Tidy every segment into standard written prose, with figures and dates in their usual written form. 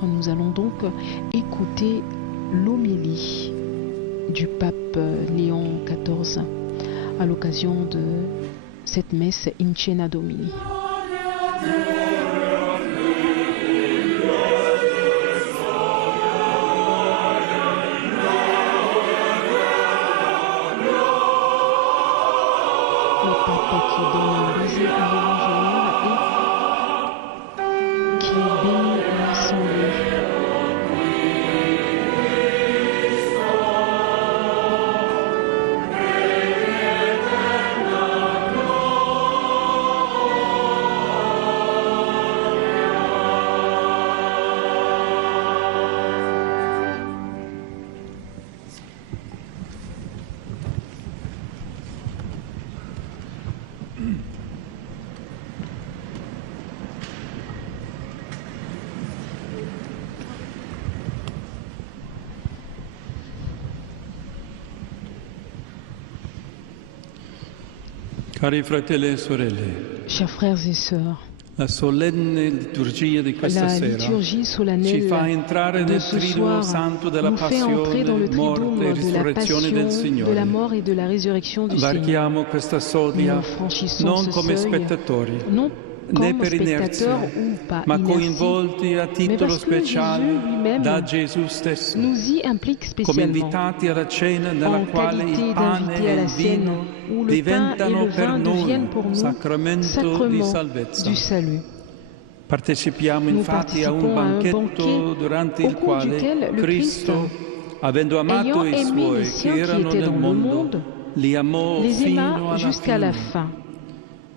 sœurs, nous allons donc écouter l'homélie du pape Léon XIV à l'occasion de cette messe In Cena Domini. Le pape qui donne un baiser à l'évangéliaire et qui bénit l'assemblée. Cari fratelli e sorelle, Chers frères et sœurs, la solenne liturgia di questa la sera liturgie ci solennelle fa entrare de nel ce triduo soir santo della nous fait entrer dans le passione, triduum morte e de la risurrezione del passion, de la Signore. mort et de la résurrection du Seigneur. Varchiamo questa soglia Nous franchissons non ce come seuil, spettatori, non né comme per spectateurs inerzia, ou par ma inertie, coinvolti a mais titolo parce que Jésus speciale lui-même da Gesù stesso, nous y implique come spécialement, invitati alla cena nella en quale qualité il pane d'invités e à la il scène, vino où le pain et diventano le per vin noi deviennent pour nous sacramento di sacrement salvezza. du salut. Partecipiamo Nous infatti a un participons à un banchetto banquet durante au il cours quale duquel le Christ, Cristo, avendo amato ayant i aimé suoi les che siens qui erano étaient nel dans le monde, li amò les fino aima alla jusqu'à la fine. fin.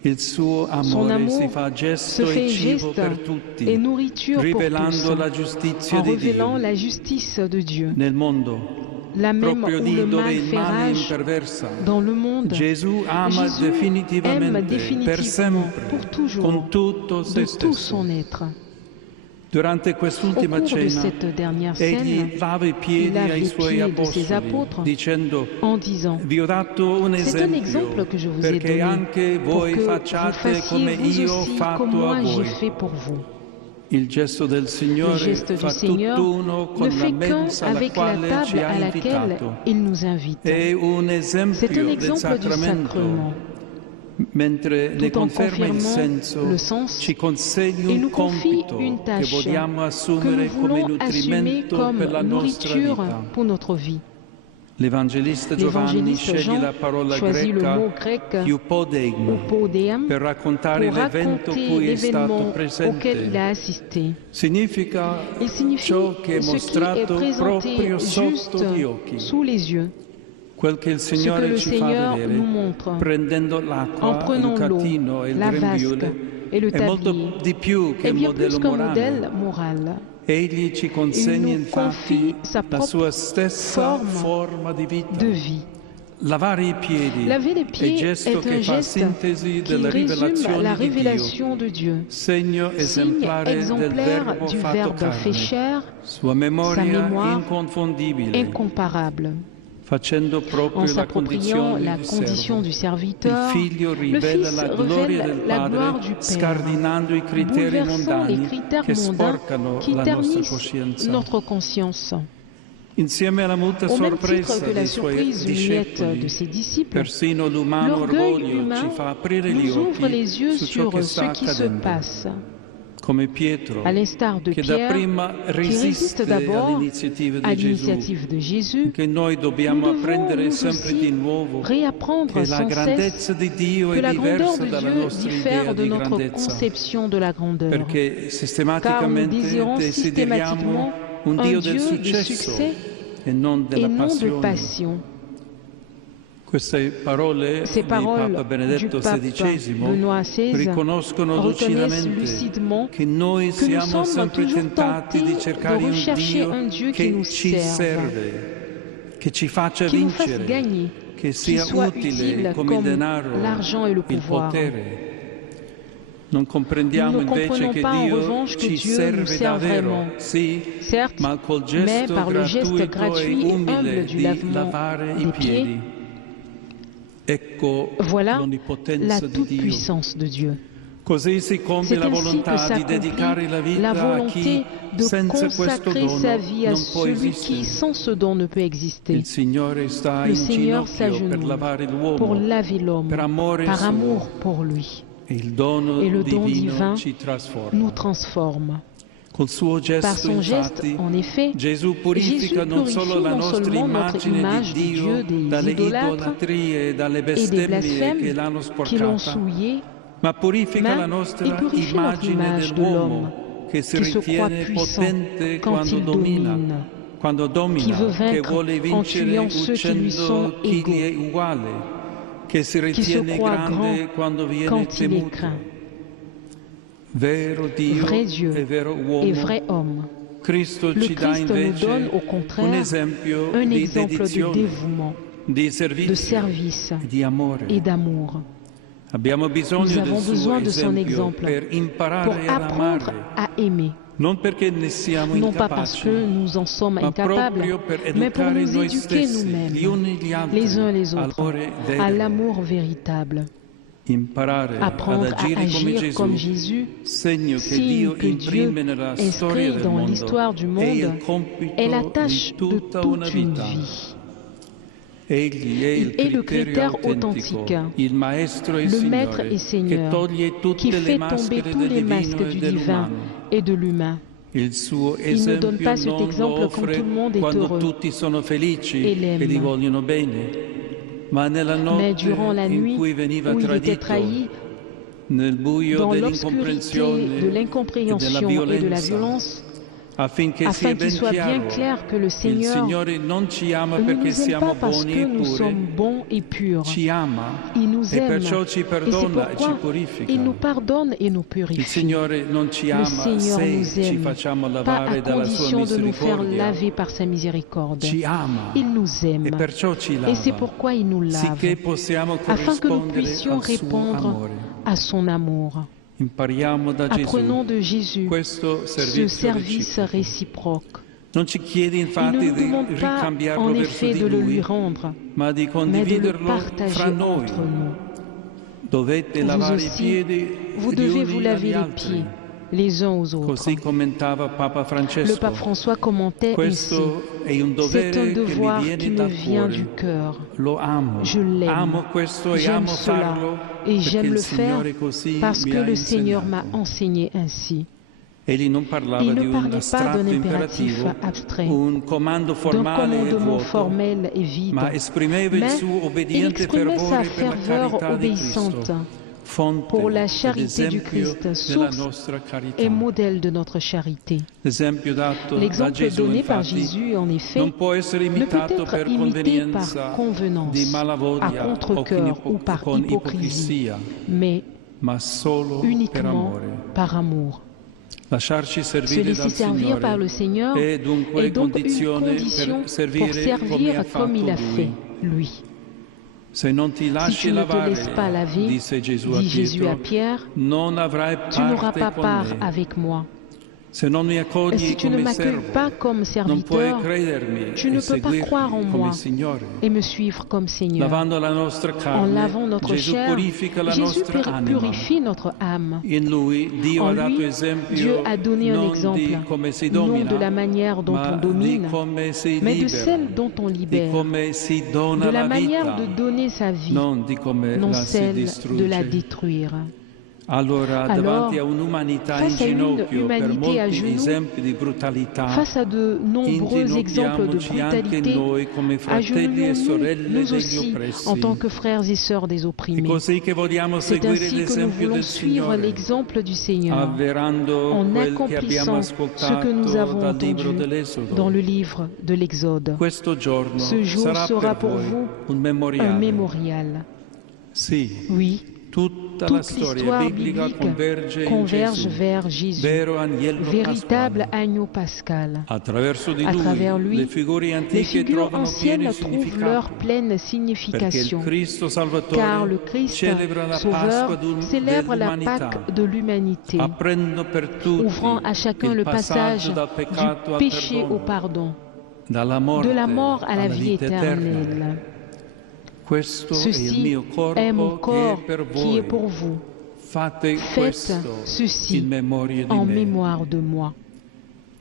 Il suo Son amore si amour fa se gesto fait e cibo geste per tutti, et nourriture pour rivelando tous, la giustizia en di révélant Dio la justice de Dieu. nel mondo. Là même Proprio où lì le dove mal il fait male rage imperversa, dans le monde, Gesù ama Jésus aime definitivamente, per définitivement, sempre, pour toujours, con tutto se de tout stesso. son être. Durante Au quest'ultima cours de cena, cette dernière scène, egli lava i il piedi lave ai les suoi pieds de ses apôtres apostoli, dicendo: en disant: vi ho dato un c'est un exemple esempio que je vous ai perché donné anche pour voi que vous facciate come fassiez vous io ho aussi comme fatto a moi j'ai voi. fait pour vous. Il gesto del Le Signore geste du fa Seigneur tutt'uno ne con la fait qu'un mensa alla avec la quale ci table ha à laquelle invitato. il nous invite. È un C'est un esempio del exemple du sacramento, sacrement, mentre ne tout en conferma il confirmant senso, le sens ci consegna et un nous confie compito une che tâche vogliamo que assumere nous come voulons assumer nutrimento comme per la nostra nourriture vita. pour notre vie. L'Evangelista Giovanni L'évangéliste sceglie Jean la parola choisit le greca mot grec eupodeigma upodeam per raccontare pour l'evento raconter cui è stato l'événement auquel il presente. a assisté. Significa Il signifie ciò che è ce qui est mostrato présenté proprio juste sotto gli occhi, sous les yeux, quel che il ce que Signore le ci fa Seigneur vedere, nous montre prendendo en l'acqua, il prenant l'eau, catino e il la vasque grembiule, et le è molto tablier. di più che Et il bien plus modello qu'un morale. modèle moral. Egli ci Il consegna nous confie infatti sa la propre sua stessa forme forma di vita. de vie. Lavare i piedi Laver les è pieds gesto est che un fa geste sintesi qui della résume la rivelazione di Dio, révélation de Dieu. segno Signe esemplare del exemplaire Verbo du fatto Verbe fait carne, chair, sua sa memoria mémoire inconfondibile, incomparable. facendo En proprio la s'appropriant condizione la di condition servo. du Il serviteur, Figlio le rivela Fils la gloria del révèle la gloire Padre, du Père, scardinando i criteri bouleversant les mondani critères che mondains sporcano qui la nostra ternissent coscienza. notre conscience. Insieme alla muta Au même sorpresa titre que la dei suoi surprise muette discepoli, de ses disciples, persino l'umano l'orgueil orgoglio humain ci fa aprire gli nous ouvre occhi les yeux su ciò sur che ce sta qui se accadendo. passe. Come Pietro, À l'instar de che Pierre, dapprima qui resiste résiste d'abord all'iniziativa à di Gesù, l'initiative de Jésus, che noi nous dobbiamo devons apprendere nous sempre aussi di nuovo, réapprendre che la sans grandezza cesse di Dio que è la grandeur diversa de dalla Dieu nostra idea diffère de di notre grandezza, conception de la grandeur, perché car nous sistematicamente désirons desideriamo systématiquement un un Dio Dieu del de successo succès e non et della non de passione. passion. Queste parole Ces di paroles Papa du Benedetto pape XVI Benoît XVI riconoscono reconnaissent lucidamente lucidement che noi que nous siamo sommes sempre toujours tentati di tentés de cercare un rechercher un Dieu Dio qui nous che ci serve, serve, che ci faccia qui nous fasse vincere, gagner, che qui sia soit utile utile come il comme denaro, l'argent et le il pouvoir. potere. Non Nous comprendiamo ne invece comprenons che pas en Dio revanche que ci Dieu nous serve sert davvero, vraiment, sì, certes, ma col mais gesto par le geste gratuito e gratuit et humble umile du di lavement lavare i des piedi. pieds. Ecco Voilà la l'onnipotenza di Dio. toute-puissance de Dieu. Così si compie C'est la ainsi que volontà di s'accomplit dedicare la la vita a volonté chi de senza questo consacrer sa dono vie à non può celui qui, esistere. sans ce don, ne peut exister. Il Signore sta Le in Seigneur ginocchio per s'agenouille lavare pour l'uomo, laver l'homme, per amore par suo. amour pour lui. E il dono Et le don divino divin ci trasforma. nous transforme. Col suo gesto, Par son geste, infatti, en effet, Gesù Jésus purifica non purifie solo la non nostra seulement notre immagine image di de Dieu Dio des dalle idolâtres idolatrie e dalle et des bestemmie blasphèmes che l'hanno qui l'ont sporcata, souillé, ma purifica la mais nostra il purifie notre immagine image de l'homme dell'uomo che si qui se croit ritiene puissant potente quand il domine, quando qui domina, veut che vaincre vuole en vincere tuant ceux qui lui sont uccidendo chi gli è égaux, uguale, che si qui se ritiene croit grande grand quando viene quand il est temuto. craint. Vero Dio Vrai Dieu e vero et uomo, vrai homme. Cristo Le ci dà Christ nous invece donne au un contraire esempio un di exemple de dedizione, dévouement, di de servizio service e di amore. et d'amour. Abbiamo Nous bisogno del avons suo besoin de son esempio exemple per pour imparare ad apprendre amare, à aimer. non perché ne siamo Non pas parce incapaci, que nous en sommes ma incapables, proprio per mais pour educare nous noi éduquer stessi, gli nous-mêmes, uni gli altri, les uns les autres, all'amore à vero. l'amour véritable. Imparare ad Apprendre à agire come agir comme Gesù, Jésus, segno che signe Dio que Dieu imprime nella storia inscrit del dans mondo, l'histoire du è monde, il est compito la di tâche de tutta una toute une vita. vie. Egli è Il est le criterio critère authentique, il Maestro e il le Maître Signore, et Seigneur, che toglie qui tutte le fait tomber maschere tous del les masques divino e du divin dell'umano. et de l'humain. Il suo Il ne donne esempio pas cet non lo exemple quand offre tout le monde est quando heureux tutti sono felici et e l'aime. gli vogliono bene, ma nella Mais notte durant la in nuit cui veniva où il était tradito, trahi, nel buio dans l'obscurité de dell'incomprensione e della l'incompréhension et de la violenza, violence, affinché afin sia qu'il ben soit bien chiaro, clair que le il Seigneur Signore non ci ama ne perché nous aime siamo pas parce buoni que e nous sommes puri, bons et purs. ci ama Il nous e aime perciò ci et c'est perdona e ci pourquoi purifica. il nous pardonne et nous Il purifie. Signore non ci Le ama Seigneur se nous ci aime, facciamo pas lavare à dalla sua condition de nous faire misericordia, laver par sa miséricorde. ci ama Il nous e aime perciò ci et c'est lava, pourquoi il nous lave, sicché possiamo afin que nous corrispondere puissions al suo répondre amore. à son amour. Impariamo da Apprenons Gesù de Jésus questo ce servizio service reciproco. réciproque. Non ci chiede Il ne infatti nous di demande pas ricambiarlo en verso effet di de le lui lui, rendre, ma di mais de le condividerlo partager fra noi. entre nous. Dovete Vous lavare i aussi, piedi vous gli devez vous uni laver agli les altri. pieds les uns aux autres. Così commentava Papa Le Francesco. pape François commentait ainsi. Questo è un C'est un dovere che mi devoir qui viene me dal vient du cuore. cœur. Lo amo. Je l'aime. Amo questo e J'aime amo cela farlo et perché j'aime il le faire Signore così parce mi que ha le Seigneur m'a insegnato. enseigné ainsi. Egli non parlava Il di ne un parlait pas astratto d'un impératif imperativo, abstrait, un comando d'un formale e commandement vuoto, formel et vide, ma esprimeva il mais suo il obbediente exprimait sa fervore per la ferveur carità di obéissante Cristo, fonte pour la ed charité du esempio Christ, della source nostra carità. et modèle de notre charité. L'esempio dato da L'exemple Gesù, donné par infatti, Jésus, en effet, non può essere ne peut imitato être per imité convenienza par convenance, di à malavoglia o contre-cœur ou par con hypocrisie, ipocrisia, mais ma solo per uniquement amore. par amour. Lasciarci Se servire laisser dal servir par le Signore Seigneur è dunque est donc une condizione condition per pour servire come servir ha comme il fatto a fait, Lui. lui. Se non ti Si lasci tu ne te lavare, laisses pas laver, disse Gesù a dit Jésus à Pietro, Pierre, non avrai tu n'auras parte pas con part me. avec moi. Se non mi Et accogli si tu ne come m'accueilles servo, pas comme non serviteur, puoi credermi tu e ne peux pas croire en seguirmi moi come Signore. et me suivre comme Seigneur. Lavando la nostra En carne, lavant notre Gesù chair, purifica la Jésus nostra anima. purifie notre âme. In Lui Dio En ha dato lui, esempio Dieu a donné un non exemple, di come si non domina, de la manière dont ma on di domine, come si mais de libera, celle dont on di libère, come si dona de la la manière vita, de donner sa vie, non di come non la si celle de la distrugge. détruire. Allora, Alors, davanti a un'umanità in face à une ginocchio per humanité à molti genoux, esempi di brutalità, Face à de nombreux exemples de inginocchiamoci anche brutalité, noi come fratelli e sorelle agenouillons-nous nous degli aussi oppressi. en tant que frères et sœurs des È opprimés. così che vogliamo C'est seguire ainsi que nous l'esempio voulons del suivre Signore, l'exemple du Seigneur avverando en quel che abbiamo accomplissant ce que nous ascoltato avons dal libro entendu dell'Esodo. dans le livre de l'Exode. Questo giorno Ce jour sarà sera per pour voi vous un un memoriale. mémorial. Sì, Oui, tutta la toute storia l'histoire biblica biblique converge in converge Gesù, vers Jésus, vero agnello véritable pasquale. agneau pascal. Attraverso di À travers lui, le figure les antiche figures trovano anciennes pieno trouvent leur significato, pleine perché il signification, Cristo car Salvatore le Christ celebra la Pasqua Sauveur célèbre la dell'umanità, Pâque de l'humanité, aprendo per tutti ouvrant à chacun il le passage passaggio dal peccato du al péché au perdono, pardon, dalla morte de la mort à la alla vie vita eterna. éternelle. Questo è il Ceci mio est mon corpo che è corps per qui est voi. pour vous. Fate Faites questo ceci in memoria di en me. mémoire de moi.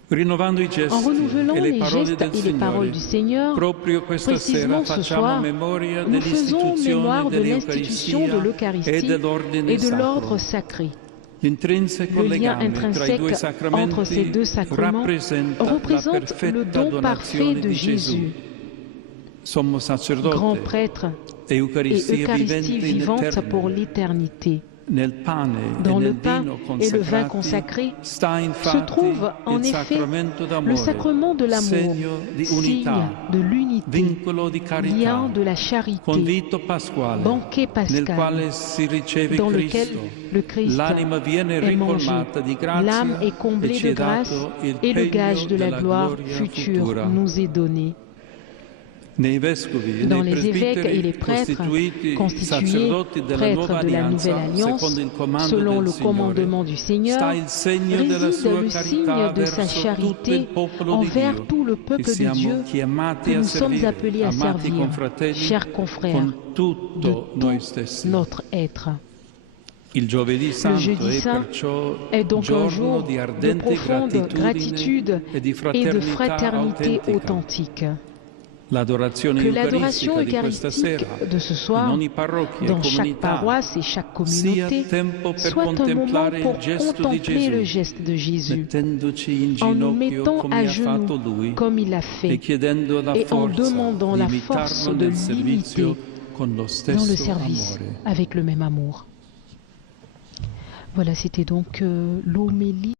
Rinnovando i En gesti renouvelant e le les parole gestes del et les paroles du Signore, Seigneur, proprio questa sera précisément ce facciamo soir, memoria nous faisons dell'istituzione mémoire de l'institution de dell'Eucaristia e l'Eucharistie dell'ordine et de l'ordre sacro. sacré. L'intrinseco Le lien legame tra i due intrinsèque entre ces sacramenti deux sacrements rappresenta la représente le perfetta don parfait donazione de di Gesù. Jésus, Sommo grand sacerdote prêtre e et Eucaristia Eucharistie vivente in vivante pour eterno. l'éternité. Nel pane Dans e le nel pain vino et le vin consacrati consacré sta se infatti trouve en il effet sacramento le d'amore, sacrement de l'amour, segno di signe unità, de l'unité, vincolo di carità, lien de la charité, convito pasquale, banquet nel pascal, quale si riceve dans lequel Cristo. le Christ L'anima viene est mangé, ricolmata di l'âme grazia est e comblée ci de è grâce dato il et le pegno gage de la della gloire gloria future futura. nous est donné. Nei vescovi e Dans nei les évêques et les presbiteri prêtres costituiti constitués sacerdoti della prêtres nuova de la Nouvelle alleanza, Alliance, secondo il comando selon del le Signore, commandement du Seigneur, sta il segno della réside sua le carità signe de sa verso tutto il charité popolo di envers Dio, tout le che peuple de siamo Dieu chiamati que a nous sommes servire, appelés à amati servir, confratelli, chers confrères, con de tutto noi tout stessi. notre être. Il giovedì santo Jeudi è saint perciò est donc un giorno jour di de ardente profonde gratitude e di et de fraternité autentica. authentique. L'adorazione Que l'adoration eucaristica di questa eucharistique sera de ce in soir, ogni parrocchia e dans chaque comunità paroisse et chaque sia communauté, tempo per soit un moment contemplare pour il gesto di contempler le Gesù, geste de Jésus, mettendoci in en nous ginocchio mettant come à ha fatto genoux Lui comme il l'a e fait, chiedendo la et en forza demandant di la imitarlo force de nel servizio l'imiter con lo dans le stesso service amore. avec le même amour. Voilà, c'était donc l'homélie